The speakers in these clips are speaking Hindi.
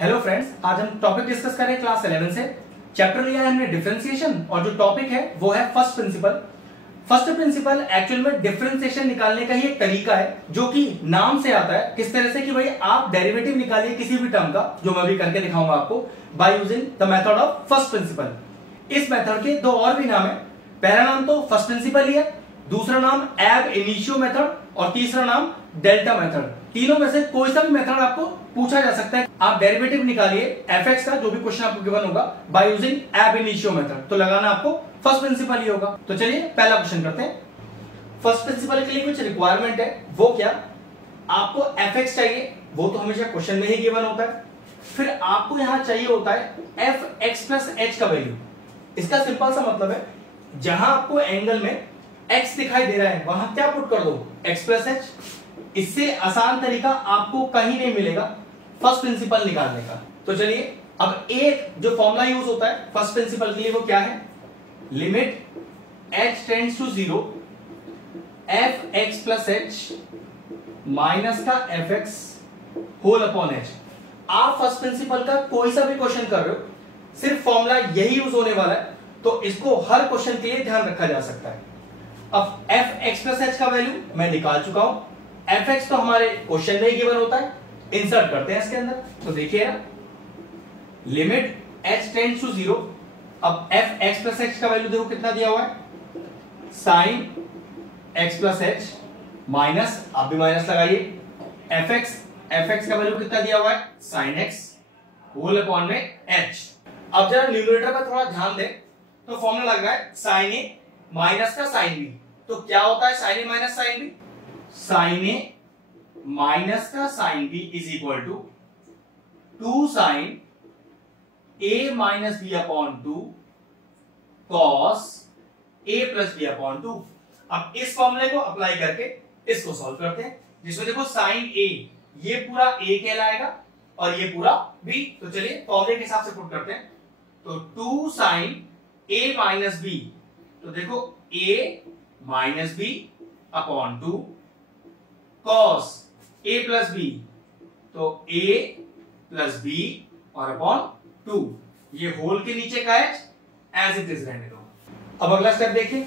हेलो फ्रेंड्स, आज हम टॉपिक डिस्कस कर रहे हैं क्लास 11 से। चैप्टर लिया है हमने डिफरेंशिएशन और जो टॉपिक है वो है first principle. First principle actual में डिफरेंशिएशन निकालने का ही एक तरीका है जो कि नाम से आता है। किस तरह से कि भाई आप डेरिवेटिव निकालिए किसी भी टर्म का, जो मैं भी करके दिखाऊंगा आपको by using the method of first principle. इस मेथड के दो और भी नाम है। पहला नाम तो फर्स्ट प्रिंसिपल ही है, दूसरा नाम एब इनिशियो मेथड और तीसरा नाम डेल्टा मेथड। तीनों में से कोई सा भी मेथड आपको पूछा जा सकता है। आप डेरिवेटिव निकालिए एफएक्स का, जो भी क्वेश्चन आपको गिवन होगा बाय यूजिंग एब इनिशियो मेथड, तो लगाना आपको फर्स्ट प्रिंसिपल ही होगा। तो चलिए पहला क्वेश्चन करते हैं। फर्स्ट प्रिंसिपल के लिए कुछ रिक्वायरमेंट है, वो क्या? आपको एफएक्स चाहिए, वो तो हमेशा क्वेश्चन में ही गिवन होता है। फिर आपको यहां चाहिए होता है एफ एक्स प्लस एच का वैल्यू। इसका सिंपल सा मतलब है, जहां आपको एंगल में x दिखाई दे रहा है वहां क्या पुट कर दो, x प्लस एच। इससे आसान तरीका आपको कहीं नहीं मिलेगा फर्स्ट प्रिंसिपल निकालने का। तो चलिए, अब एक जो फॉर्मूला यूज होता है फर्स्ट प्रिंसिपल के लिए वो क्या है? Limit h tends to 0 f x plus H minus का f x whole upon h. आप फर्स्ट प्रिंसिपल का कोई सा भी क्वेश्चन कर रहे हो, सिर्फ फॉर्मूला यही यूज होने वाला है, तो इसको हर क्वेश्चन के लिए ध्यान रखा जा सकता है। अब एफ एक्स प्लस एच का वैल्यू मैं निकाल चुका हूं। एफ एक्स तो हमारे क्वेश्चन में ही गिवन होता है, इंसर्ट करते हैं इसके अंदर। तो देखिए ना, लिमिट h टेंड्स टू 0। अब एफ एक्स प्लस एच का वैल्यू देखो कितना दिया हुआ है, sine x plus H minus, आप भी माइनस लगाइए, एफ एक्स का वैल्यू कितना दिया हुआ है, साइन एक्स होल अपॉन में एच। अब जरा न्यूमरेटर पर थोड़ा ध्यान दें तो फॉर्मूला लग रहा है साइन ए माइनस का साइन बी। तो क्या होता है sine A minus sine B? Sine A minus का sine B is equal to 2 sine A minus B upon 2 cos A plus B upon 2। अब इस फॉर्मूले को अप्लाई करके इसको सॉल्व करते हैं, जिसमें देखो साइन ए ये पूरा ए कहलाएगा और ये पूरा बी। तो चलिए फॉर्मूले के हिसाब से पुट करते हैं। तो 2 साइन ए माइनस बी, तो देखो a minus B upon 2 cos a plus B, तो a प्लस बी और अपॉन 2। ये होल के नीचे का h एज इट इज रहने दो। अब अगला स्टेप देखिए,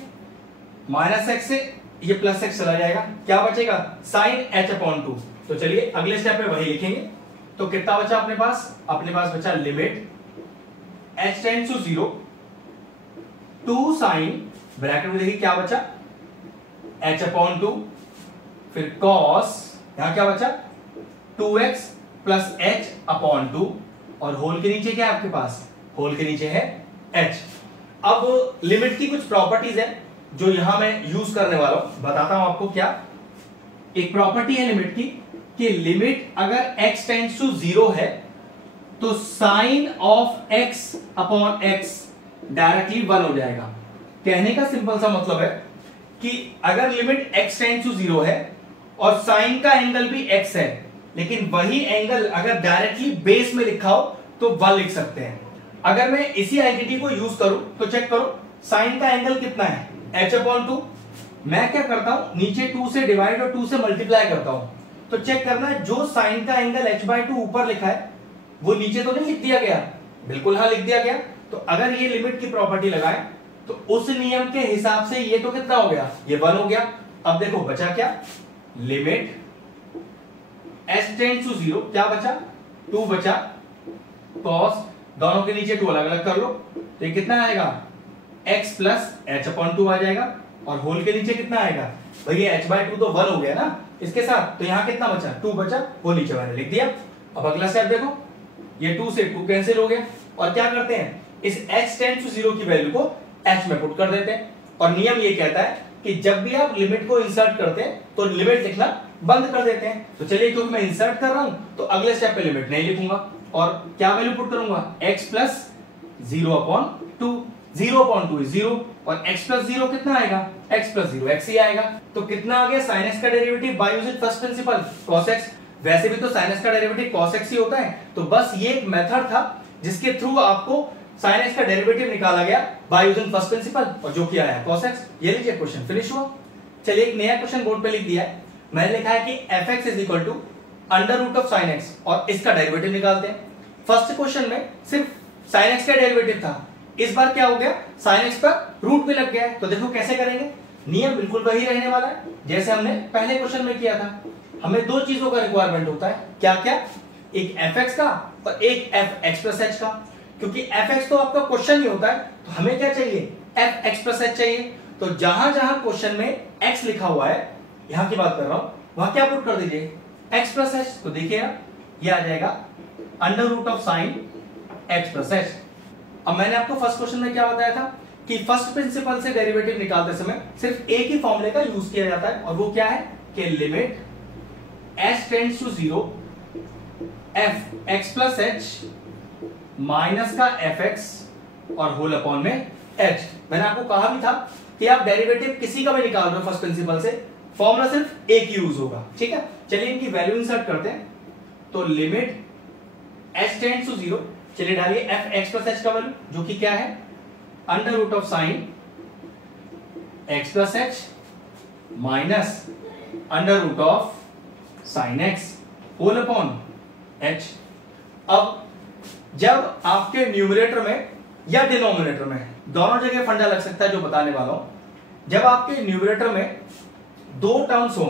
माइनस एक्स से ये प्लस एक्स चला जाएगा, क्या बचेगा, साइन h अपॉन 2। तो चलिए अगले स्टेप में वही लिखेंगे। तो कितना बचा अपने पास बचा limit h tends to 0 2 sine, bracket में देखिए क्या बचा, h अपॉन 2, फिर कॉस, यहां क्या बचा 2x प्लस h अपॉन 2, और होल के नीचे क्या है आपके पास, होल के नीचे है h। अब लिमिट की कुछ प्रॉपर्टीज है जो यहां मैं यूज करने वाला हूं, बताता हूं आपको क्या। एक प्रॉपर्टी है लिमिट की कि लिमिट अगर x टेंड्स टू 0 है तो sine of x upon x directly 1 हो जाएगा। कहने का सिंपल सा मतलब है कि अगर लिमिट x टेंड्स टू 0 है और साइन का एंगल भी x है, लेकिन वही एंगल अगर डायरेक्टली बेस में लिखा हो तो 1 लिख सकते हैं। अगर मैं इसी आइडेंटिटी को यूज करूं तो चेक करो, साइन का एंगल कितना है, h अपॉन 2। मैं क्या करता हूं, नीचे 2 से डिवाइड और 2 से मल्टीप्लाई करता हूं। तो चेक करना है, जो साइन का एंगल h/2 ऊपर लिखा है वो नीचे तो नहीं लिख दिया गया? बिल्कुल हाँ, लिख दिया गया। तो अगर ये लिमिट की प्रॉपर्टी लगाए तो उस नियम के हिसाब से ये तो कितना हो गया, ये 1 हो गया। अब देखो बचा क्या, लिमिट h टेंड्स टू 0, क्या बचा 2 बचा, कॉस, दोनों के नीचे 2 अलग अलग कर लो, तो ये कितना आएगा, x प्लस h अपॉन 2 आ जाएगा, और होल के नीचे कितना आएगा, भैया h/2 तो 1 हो गया ना इसके साथ, तो यहां कितना बचा, 2 बचा, वो नीचे मैंने लिख दिया। अब अगला स्टेप देखो, ये 2 से 2 कैंसिल हो गया, और क्या करते हैं, इस h टेंड्स टू 0 की वैल्यू को h में पुट कर देते हैं। और नियम ये कहता है कि जब भी आप लिमिट को इंसर्ट करते हैं तो लिमिट लिखना बंद कर देते हैं। तो चलिए, क्योंकि मैं इंसर्ट कर रहा हूं तो अगले स्टेप पे लिमिट नहीं लिखूंगा, और क्या वैल्यू पुट करूंगा, x प्लस 0 अपॉन 2। 0 अपॉन 2 0, और x प्लस 0 कितना आएगा, x प्लस 0 x ही आएगा। तो कितना आ गया, साइन x का derivative by using first principle cos x। वैसे भी तो साइन x का डेरिवेटिव cos x ही होता है, तो बस ये एक मेथड था जिसके थ्रू आपको साइन एक्स का डेरिवेटिव निकाला गया बाय यूजिंग फर्स्ट प्रिंसिपल, और जो किया है cos x। ये लीजिए क्वेश्चन फिनिश हुआ। चलिए एक नया क्वेश्चन बोर्ड पे लिख दिया है, मैंने लिखा है कि F X is equal to under root of sine X, और इसका डेरिवेटिव निकालते हैं। फर्स्ट क्वेश्चन में सिर्फ sin x का डेरिवेटिव था, इस बार क्या हो गया, sin x पर रूट भी लग गया है। तो देखो कैसे करेंगे, नियम बिल्कुल वही रहने वाला है जैसे हमने पहले क्वेश्चन में किया था। हमें दो चीजों का रिक्वायरमेंट होता है, क्या क्या, एक fx का और एक fx प्लस h का। क्योंकि fx तो आपका क्वेश्चन ही होता है, तो हमें क्या चाहिए, fx प्लस h चाहिए। तो जहां जहां क्वेश्चन में x लिखा हुआ है, यहां की बात कर रहा हूं, वहां क्या पुट कर दीजिए, x प्लस h। तो देखिए ये आ जाएगा under root of sine x plus h। अब मैंने आपको फर्स्ट क्वेश्चन में क्या बताया था कि फर्स्ट प्रिंसिपल से डेरिवेटिव निकालते समय सिर्फ एक ही फॉर्मूले का यूज किया जाता है, और वो क्या है कि limit h tends to 0 fx plus h minus का fx और होल अपॉन में h। मैंने आपको कहा भी था कि आप डेरिवेटिव किसी का भी निकाल रहे हो फर्स्ट प्रिंसिपल से, फॉर्मूला सिर्फ एक ही यूज होगा, ठीक है। चलिए इनकी वैल्यू इंसर्ट करते हैं। तो लिमिट h टेंड्स टू 0, चलिए डालिए fx प्लस h का वैल्यू जो कि क्या है, under root of sine x plus h minus under root of sine x whole upon h। अब जब आपके न्यूमरेटर में या डिनोमिनेटर में, दोनों जगह फंडा लग सकता है जो बताने वाला हूं, जब आपके न्यूमरेटर में दो टर्म्स हो,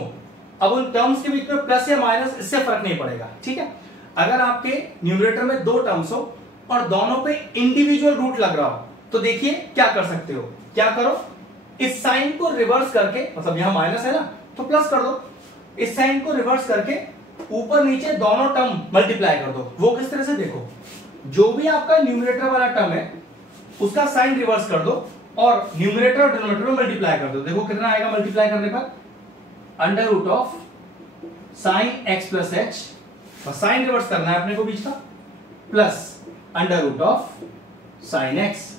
अब उन टर्म्स के बीच में प्लस या माइनस इससे फर्क नहीं पड़ेगा, ठीक है। अगर आपके न्यूमरेटर में दो टर्म्स हो और दोनों पे इंडिविजुअल रूट लग रहा हो, तो देखिए क्या कर सकते हो, क्या करो, इस साइन को रिवर्स करके, मतलब यहां माइनस है ना तो प्लस कर दो, इस साइन को रिवर्स करके ऊपर नीचे दोनों टर्म मल्टीप्लाई कर दो। वो किस तरह से, देखो जो भी आपका न्यूमरेटर वाला टर्म है उसका साइन रिवर्स कर दो और न्यूमरेटर और डिनोमिनेटर में मल्टीप्लाई कर दो। देखो कितना आएगा मल्टीप्लाई करने पर, under root of sine x plus H, sign reverse करना है अपने को बीच का, plus under root of sine X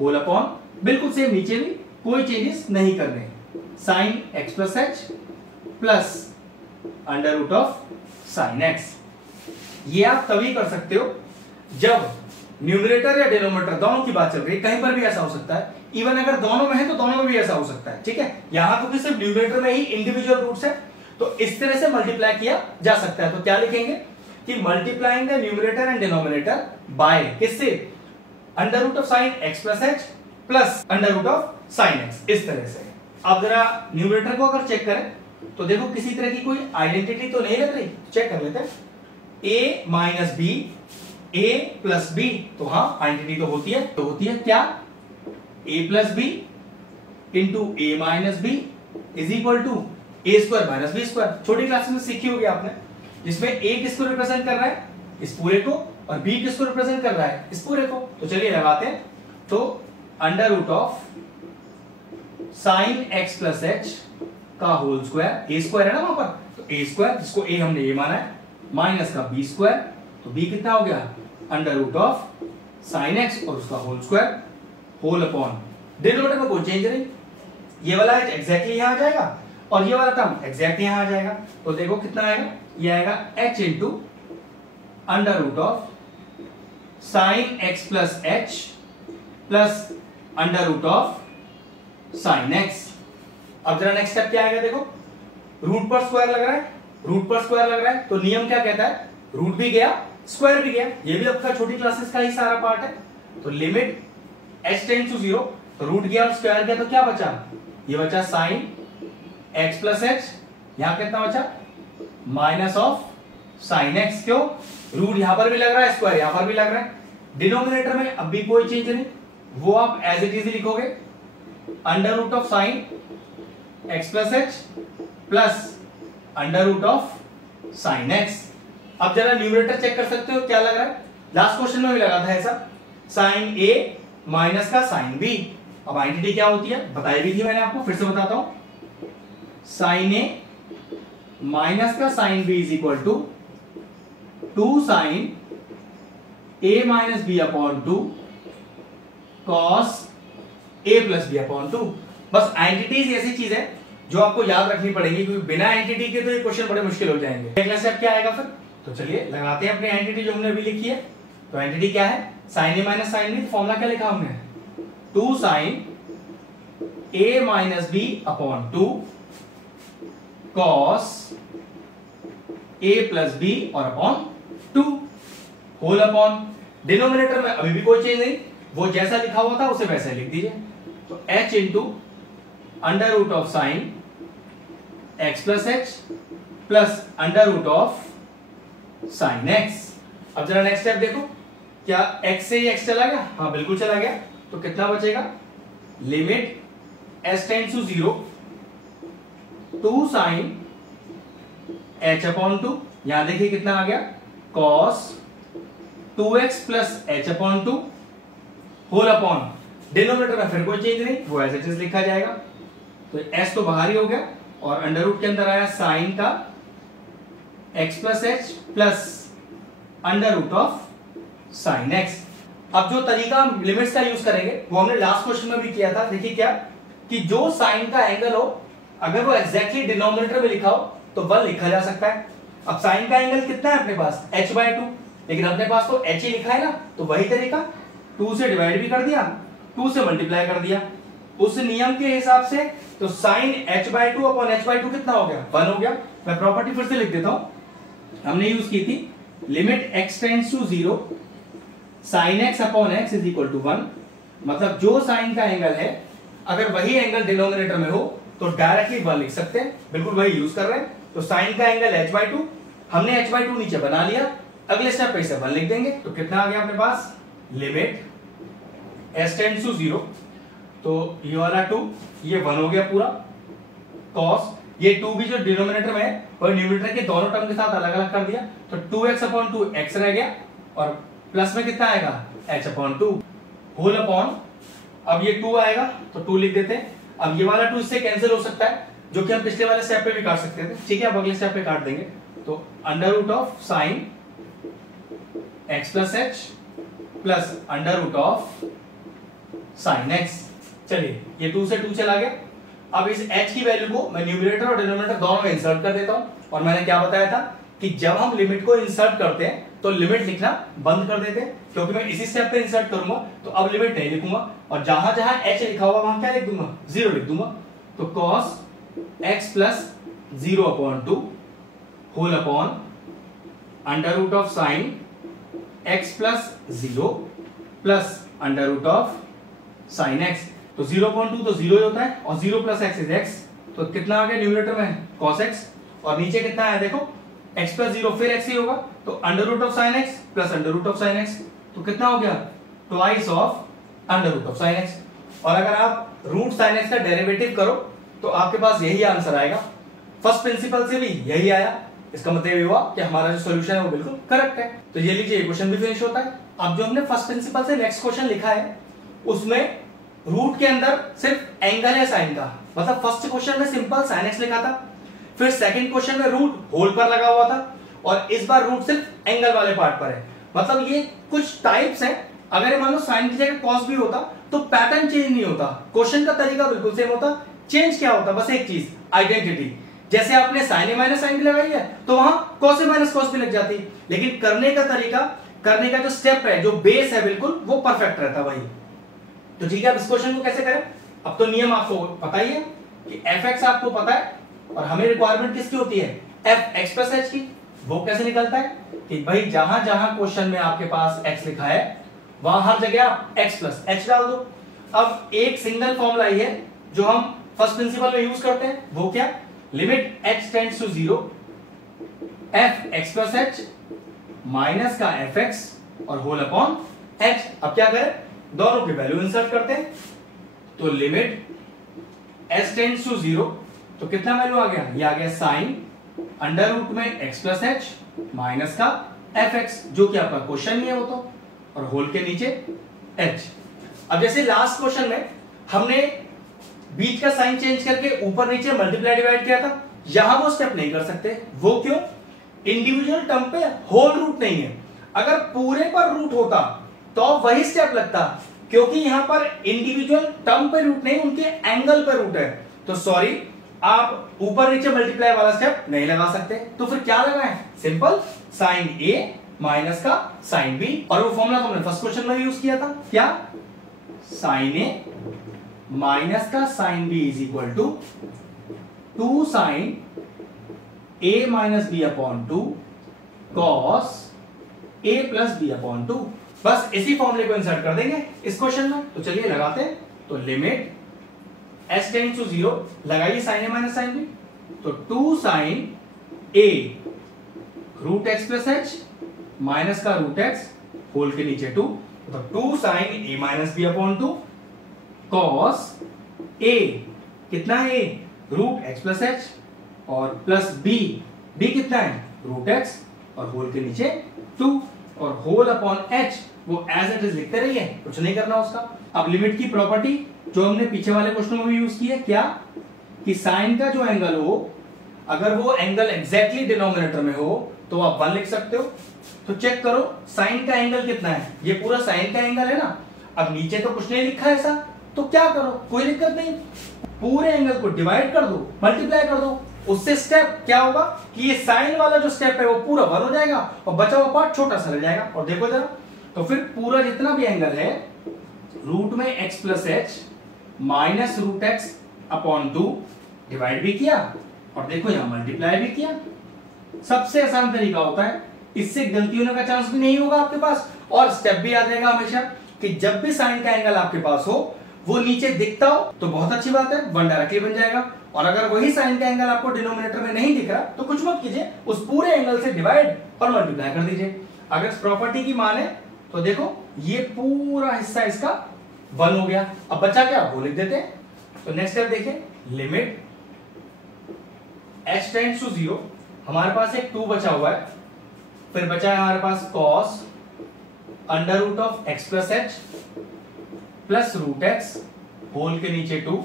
whole upon, बिल्कुल सेम नीचे भी कोई चेंजेस नहीं करने, sine x plus H plus under root of sine X. ये आप तभी कर सकते हो जब न्यूमरेटर या डिनोमिनेटर दोनों की बात चल रही है, कहीं पर भी ऐसा हो सकता है, इवन अगर दोनों में है तो दोनों में भी ऐसा हो सकता है, ठीक है। यहां तो सिर्फ न्यूमरेटर में ही इंडिविजुअल रूट्स है, तो इस तरह से मल्टीप्लाई किया जा सकता है। तो क्या लिखेंगे कि multiplying the numerator and denominator by किससे, under root of sine x plus H plus under root of sine x, इस तरह से। अब जरा न्यूमरेटर को अगर चेक करें तो देखो किसी तरह की कोई आइडेंटिटी तो नहीं लग रही, चेक कर लेते हैं, a minus B, a plus B, तो हाँ आइडेंटिटी तो होती है, क्या, a plus B into a minus B is equal to a square minus B square. छोटी क्लास में सीखी होगी आपने, जिसमें a किसको रिप्रेजेंट कर रहा है, इस पूरे को, और b किसको रिप्रेजेंट कर रहा है, इस पूरे को। तो चलिए लगाते हैं, तो under root of sine x plus H का होल स्क्वायर, ए स्क्वायर है ना वहां पर, तो ए स्क्वायर, जिसको ए हमने ये माना है, माइनस का बी स्क्वायर, तो बी कितना हो गया, under root of sine X और उसका whole square whole upon, denominator में कोई चेंज नहीं, ये वाला एग्जैक्टली यहां आ जाएगा और ये वाला टर्म एग्जैक्टली यहां आ जाएगा। तो देखो कितना आएगा, ये आएगा h into under root of sine x plus H plus under root of sine X. अब जरा नेक्स्ट स्टेप क्या आएगा, देखो रूट पर स्क्वायर लग रहा है, रूट पर स्क्वायर लग रहा है, तो नियम क्या कहता है, रूट भी गया स्क्वायर भी गया, ये भी आपका छोटी क्लासेस का ही सारा पार्ट है। तो लिमिट h टेंड्स टू 0, तो रूट गया और स्क्वायर गया, तो क्या बचा, ये बचा साइन x प्लस एच, यहां कितना बचा, माइनस ऑफ साइन एक्स। क्यों, रूट यहां पर भी लग रहा है, स्क्वायर यहां पर भी लग रहा है, डिनोमिनेटर में अब भी कोई चेंज नहीं, वो आप एज इट इज लिखोगे, under root of sine x plus H plus under root of sine X. अब जरा न्यूमरेटर चेक कर सकते हो क्या लग रहा है, लास्ट क्वेश्चन में भी लगा था ऐसा, साइन ए माइनस का साइन बी। अब आइडेंटिटी क्या होती है बताई भी थी मैंने आपको, फिर से बताता हूं, साइन ए माइनस का sine B is equal to 2 sine A minus B upon 2 cos A plus B upon 2। बस आइडेंटिटीज ऐसी चीज है जो आपको याद रखनी पड़ेगी, क्योंकि बिना आइडेंटिटी के तो ये क्वेश्चन बड़े मुश्किल हो जाएंगे। अगला स्टेप क्या आएगा फिर, तो चलिए लगाते हैं अपनी आइडेंटिटी जो हमने अभी लिखी है। तो आइडेंटिटी क्या है, sine A minus sine B, formula क्या लिखा हमने, 2 sine A minus B upon 2 cos A plus B और अपॉन 2। होल अपॉन डिनोमिनेटर में अभी भी कोई चेंज नहीं, वो जैसा लिखा हुआ था उसे वैसा लिख दीजिए। तो h into under root of sine x plus H plus under root of sine x। अब जरा नेक्स्ट स्टेप देखो, क्या x से ही x चला गया? हाँ बिल्कुल चला गया। तो कितना बचेगा? Limit s tends to 0 two sine h upon 2, यहां देखिए कितना आ गया, cos 2x plus h upon 2 whole upon denominator में फिर कोई चेंज नहीं, वो एज इट इज लिखा जाएगा। तो s तो बाहर ही हो गया और अंडर रूट के अंदर आया साइन का x plus H plus under root of sine x। अब जो तरीका हम लिमिट्स का यूज करेंगे वो हमने लास्ट क्वेश्चन में भी किया था। देखिए क्या, कि जो साइन का एंगल हो अगर वो एग्जैक्टली डिनोमिनेटर में लिखा हो तो 1 लिखा जा सकता है। अब साइन का एंगल कितना है अपने पास? h/2, लेकिन अपने पास तो h ही लिखा है ना, तो वही तरीका 2 से डिवाइड भी कर दिया, 2 से मल्टीप्लाई कर दिया उस नियम के हिसाब से। तो साइन h/2 अपॉन h/2 कितना हो गया? 1 हो गया। मैं प्रॉपर्टी फिर से लिख देता हूं, हमने यूज की थी limit x tends to 0 sine x upon x is equal to 1। मतलब जो साइन का एंगल है अगर वही एंगल डिनोमिनेटर में हो तो डायरेक्टली 1 लिख सकते हैं, बिल्कुल वही यूज कर रहे हैं। तो साइन का एंगल h/2, हमने h/2 नीचे बना लिया, अगले स्टेप पे इसे 1 लिख देंगे। तो कितना आ गया अपने पास? लिमिट s टेंड्स टू 0, तो ये वाला 2 ये 1 हो गया पूरा, cos ये 2 भी जो डिनोमिनेटर में है और न्यूमरेटर के दोनों टर्म के साथ अलग अलग कर दिया, तो 2x अपॉन 2 x रह गया और प्लस में कितना आएगा? h अपॉन 2 होल अपॉन, अब ये 2 आएगा तो 2 लिख देते हैं। अब ये वाला 2 इससे कैंसिल हो सकता है, जो कि हम पिछले वाले स्टेप पे भी काट सकते थे, ठीक है। अब अगले स्टेप पे काट देंगे, तो under root of sine x plus H plus under root of sine x। चलिए ये 2 से 2 चला गया। अब इस h की वैल्यू को मैं न्यूमरेटर और डिनोमिनेटर दोनों में इंसर्ट कर देता हूं। और मैंने क्या बताया था कि जब हम लिमिट को इंसर्ट करते हैं तो लिमिट लिखना बंद कर देते हैं, क्योंकि मैं इसी स्टेप पे इंसर्ट करूंगा तो अब लिमिट नहीं लिखूंगा और जहां जहां h लिखा हुआ वहां क्या लिख दूंगा? 0 लिख दूंगा। तो cos x plus 0 upon 2 whole upon under root of sine x plus 0 plus under root of sine x। तो 0.2 तो 0 ही होता है और 0 प्लस x इज x, तो कितना आ गया न्यूमरेटर में? cos x, और नीचे कितना है देखो, x प्लस 0 फिर x ही होगा, तो under root of sine x plus under root of sine x, तो कितना हो गया? Twice of under root of sine x। और अगर आप रूट साइन x का डेरिवेटिव करो तो आपके पास यही आंसर आएगा। फर्स्ट प्रिंसिपल से भी यही आया, इसका मतलब ये हुआ कि हमारा जो सॉल्यूशन है वो बिल्कुल करेक्ट है। तो ये लीजिए क्वेश्चन भी फिनिश होता है। अब जो हमने फर्स्ट प्रिंसिपल से नेक्स्ट क्वेश्चन लिखा है उसमें रूट के अंदर सिर्फ एंगल है साइन का, मतलब फर्स्ट क्वेश्चन में सिंपल साइन x लिखा था, फिर सेकंड क्वेश्चन में रूट होल पर लगा हुआ था और इस बार रूट सिर्फ एंगल वाले पार्ट पर है। मतलब ये कुछ टाइप्स हैं, अगर मान लो साइन की जगह कॉस भी होता तो पैटर्न चेंज नहीं होता, क्वेश्चन का तरीका बिल्कुल सेम होता। चेंज क्या होता? बस एक चीज, आइडेंटिटी। जैसे आपने साइन ए माइनस साइन भी लगाई है तो वहां कॉस ए माइनस कॉस भी लग जाती, लेकिन करने का तरीका, करने का जो स्टेप है, जो बेस है बिल्कुल वो परफेक्ट रहता वही। तो ठीक है, अब इस क्वेश्चन को कैसे करें? अब तो नियम आपको पता ही है कि fx आपको पता है और हमें रिक्वायरमेंट किसकी होती है? fx प्लस h की। वो कैसे निकलता है कि भाई जहां जहां क्वेश्चन में आपके पास x लिखा है वहां हर जगह आप x प्लस h डाल दो। अब एक सिंगल फॉर्मूला ही है जो हम फर्स्ट प्रिंसिपल में यूज करते हैं, वो क्या? Limit h tends to 0 fx plus h minus का fx और होल अपॉन h। अब क्या करें? दोनों की वैल्यू इंसर्ट करते हैं, तो लिमिट s टेंड्स टू 0, तो कितना वैल्यू आ गया? ये आ गया साइन अंडर रूट में x प्लस एच माइनस का fx, जो कि आपका क्वेश्चन ही है वो तो, और होल के नीचे h। अब जैसे लास्ट क्वेश्चन में हमने बीच का साइन चेंज करके ऊपर नीचे मल्टीप्लाई डिवाइड किया था, यहां वो स्टेप नहीं कर सकते। वो क्यों? इंडिविजुअल टर्म पे होल रूट नहीं है। अगर पूरे पर रूट होता तो वही स्टेप लगता, क्योंकि यहां पर इंडिविजुअल टर्म पे रूट नहीं, उनके एंगल पे रूट है। तो सॉरी, आप ऊपर नीचे मल्टीप्लाई वाला स्टेप नहीं लगा सकते। तो फिर क्या लगाएं? सिंपल साइन ए माइनस का साइन बी, और वो फॉर्मूला तो हमने फर्स्ट क्वेश्चन में यूज किया था, क्या? साइन ए माइनस का sine B is equal to 2 sine A minus B upon 2 cos a plus B upon 2। बस इसी फॉर्मूले को इंसर्ट कर देंगे इस क्वेश्चन में। तो चलिए लगाते हैं। तो लिमिट s टेंड्स टू 0, लगाइए sine a minus sine b। तो 2 sine a root x plus H minus का रूट एक्स होल के नीचे 2, तो 2 sine a minus B upon 2 cos a, कितना है a root x plus H, और प्लस b कितना है रूट एक्स और होल के नीचे 2, और होल अपॉन h वो एज इट इज लिखते रहिए, कुछ नहीं करना उसका। अब लिमिट की प्रॉपर्टी जो हमने पीछे वाले क्वेश्चन में भी यूज की है, क्या कि साइन का जो एंगल हो, अगर वो एंगल एग्जैक्टली डिनोमिनेटर में हो तो आप 1 लिख सकते हो। तो चेक करो साइन का एंगल कितना है, ये पूरा साइन का एंगल है ना। अब नीचे तो कुछ नहीं लिखा ऐसा, तो क्या करो, कोई दिक्कत नहीं, पूरे एंगल को डिवाइड कर दो, मल्टीप्लाई कर दो। उससे स्टेप क्या होगा कि ये साइन वाला जो स्टेप है वो पूरा 1 हो जाएगा और बचा हुआ पार्ट छोटा सा रह जाएगा। और देखो जरा, तो फिर पूरा जितना भी एंगल है रूट में x plus H minus root x upon 2 divide भी किया और देखो यहां मल्टीप्लाई भी किया। सबसे आसान तरीका होता है, इससे गलती होने का चांस भी नहीं होगा आपके पास, और स्टेप भी याद रहेगा हमेशा कि जब भी साइन का एंगल आपके पास हो वो नीचे दिखता हो तो बहुत अच्छी बात है, 1 डायरेक्टली बन जाएगा। और अगर वही साइन का एंगल आपको डिनोमिनेटर में नहीं दिख रहा तो कुछ मत कीजिए, उस पूरे एंगल से डिवाइड और मल्टीप्लाई कर दीजिए। अगर इस प्रॉपर्टी की माने तो देखो ये पूरा हिस्सा इसका 1 हो गया। अब बचा क्या, वो लिख देते हैं। तो नेक्स्ट स्टेप देखिए, लिमिट h टेंड्स टू 0, हमारे पास एक 2 बचा हुआ है, फिर बचा है हमारे पास cos under root of x plus H plus root x whole के नीचे 2,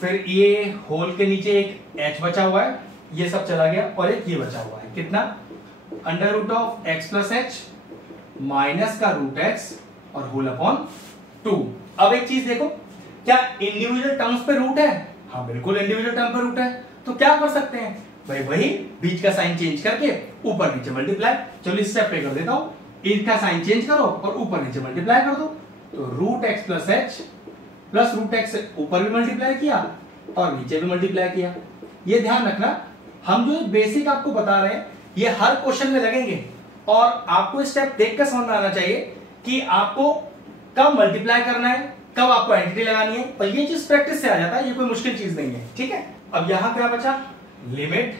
फिर ये होल के नीचे एक h बचा हुआ है, ये सब चला गया, और एक ये बचा हुआ है, कितना under root of x plus H minus का रूट एक्स और होल अपॉन 2। अब एक चीज देखो, क्या इंडिविजुअल टर्म्स पे रूट है? हाँ बिल्कुल इंडिविजुअल टर्म पे रूट है। तो क्या कर सकते हैं भाई, वही बीच का साइन चेंज करके ऊपर नीचे मल्टीप्लाई। चलो इस स्टेप पे कर देता हूं, इनका साइन चेंज करो और ऊपर नीचे मल्टीप्लाई कर दो। तो root x plus H plus root x ऊपर भी मल्टीप्लाई किया और नीचे भी मल्टीप्लाई किया। ये ध्यान रखना, हम जो बेसिक आपको बता रहे हैं ये हर क्वेश्चन में लगेंगे, और आपको स्टेप देखकर समझ में आना चाहिए कि आपको कब मल्टीप्लाई करना है, कब आपको एंटिटी लगानी है, और ये चीज प्रैक्टिस से आ जाता है, ये कोई मुश्किल चीज नहीं है। ठीक है, अब यहां क्या बचा, लिमिट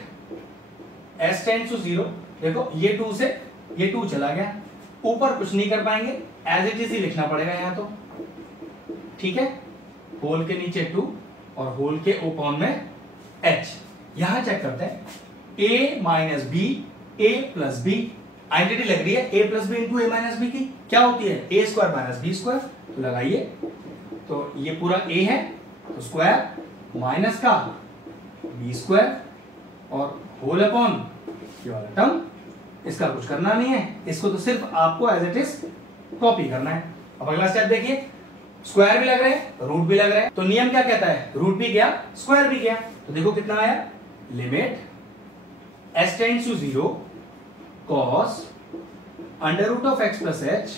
s टेंड्स टू 0, देखो ये 2 से ये 2 चला गया, ऊपर कुछ नहीं कर पाएंगे, एज इट इज ही लिखना पड़ेगा यहां तो। ठीक है, होल के नीचे 2 और होल के ऊपर में h। यहां चेक करते हैं, a minus B, a plus b, identity लग रही है a plus B into a minus b की, क्या होती है a square minus B square. तो लगाइए, तो ये पूरा a है तो स्क्वायर माइनस का बी स्क्वायर और होल अपॉन ये वाला टर्म, इसका कुछ करना नहीं है, इसको तो सिर्फ आपको एज इट इज कॉपी करना है। अब अगला स्टेप देखिए, स्क्वायर भी लग रहे हैं रूट भी लग रहे हैं, तो नियम क्या कहता है, रूट भी गया स्क्वायर भी गया। तो देखो कितना आया, limit s tends to 0 cos under root of x plus H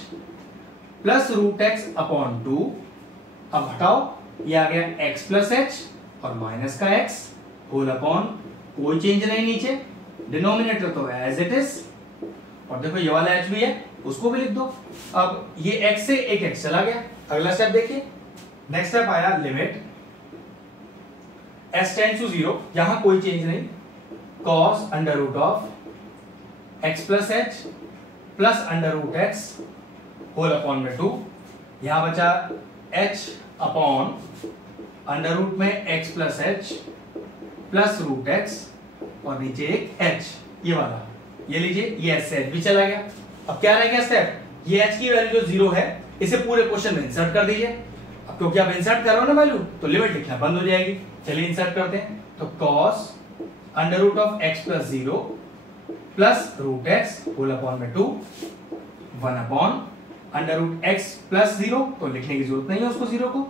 plus root x upon 2। अब हटाओ, ये आ गया x प्लस एच और माइनस का x होल अपॉन, कोई चेंज नहीं नीचे, डिनोमिनेटर तो एज इट इज, और देखो ये वाला h भी है उसको भी लिख दो। अब ये x से एक x चला गया। अगला स्टेप देखिए, नेक्स्ट स्टेप आया लिमिट s टेंड्स टू 0, यहां कोई चेंज नहीं, cos under root of x plus H plus under root x whole upon में 2, यहां बचा h अपॉन अंडर रूट में x plus H plus root x और नीचे एक h, ये वाला, ये लीजिए, ये h से h भी चला गया। अब क्या रह गया स्टेप, ये h की वैल्यू जो 0 है इसे पूरे क्वेश्चन में इंसर्ट कर दीजिए। अब क्योंकि आप इंसर्ट कर रहे हो ना वैल्यू, तो लिमिट लिखना बंद हो जाएगी। चलिए इंसर्ट करते हैं, तो cos under root of x plus 0 plus root x whole upon में 2, 1 upon under root x plus 0, तो लिखने की जरूरत नहीं है उसको 0 को,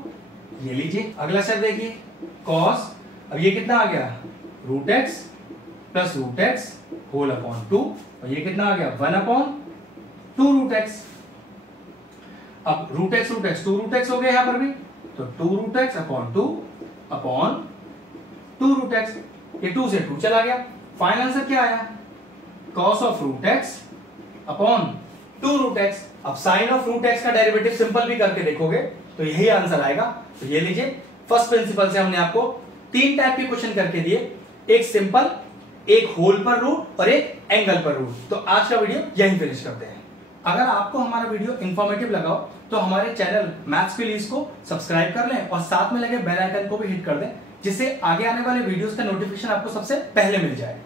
ये लीजिए। अगला स्टेप देखिए, cos, अब ये कितना आ गया, root x plus root x whole upon 2, और ये कितना आ गया 1 अपॉन 2 रूट एक्स। अब रूट एक्स 2 रूट एक्स हो गया यहां पर भी, तो 2 root x upon 2 upon 2 root x, ये 2 से 2 चला गया। फाइनल आंसर क्या आया, cos of root x upon 2 root x. अब साइन ऑफ रूट एक्स का डेरिवेटिव सिंपल भी करके देखोगे तो यही आंसर आएगा। तो ये लीजिए, फर्स्ट प्रिंसिपल से हमने आपको 3 टाइप के क्वेश्चन करके दिए, एक सिंपल, एक होल पर रूट और एक एंगल पर रूट। तो आज का वीडियो यही फिनिश करते हैं। अगर आपको हमारा वीडियो इंफॉर्मेटिव लगा हो तो हमारे चैनल मैथ्स प्लीज को सब्सक्राइब कर लें और साथ में लगे बेल आइकन को भी हिट कर दें, जिससे आगे आने वाले वीडियोस का नोटिफिकेशन आपको सबसे पहले मिल जाए।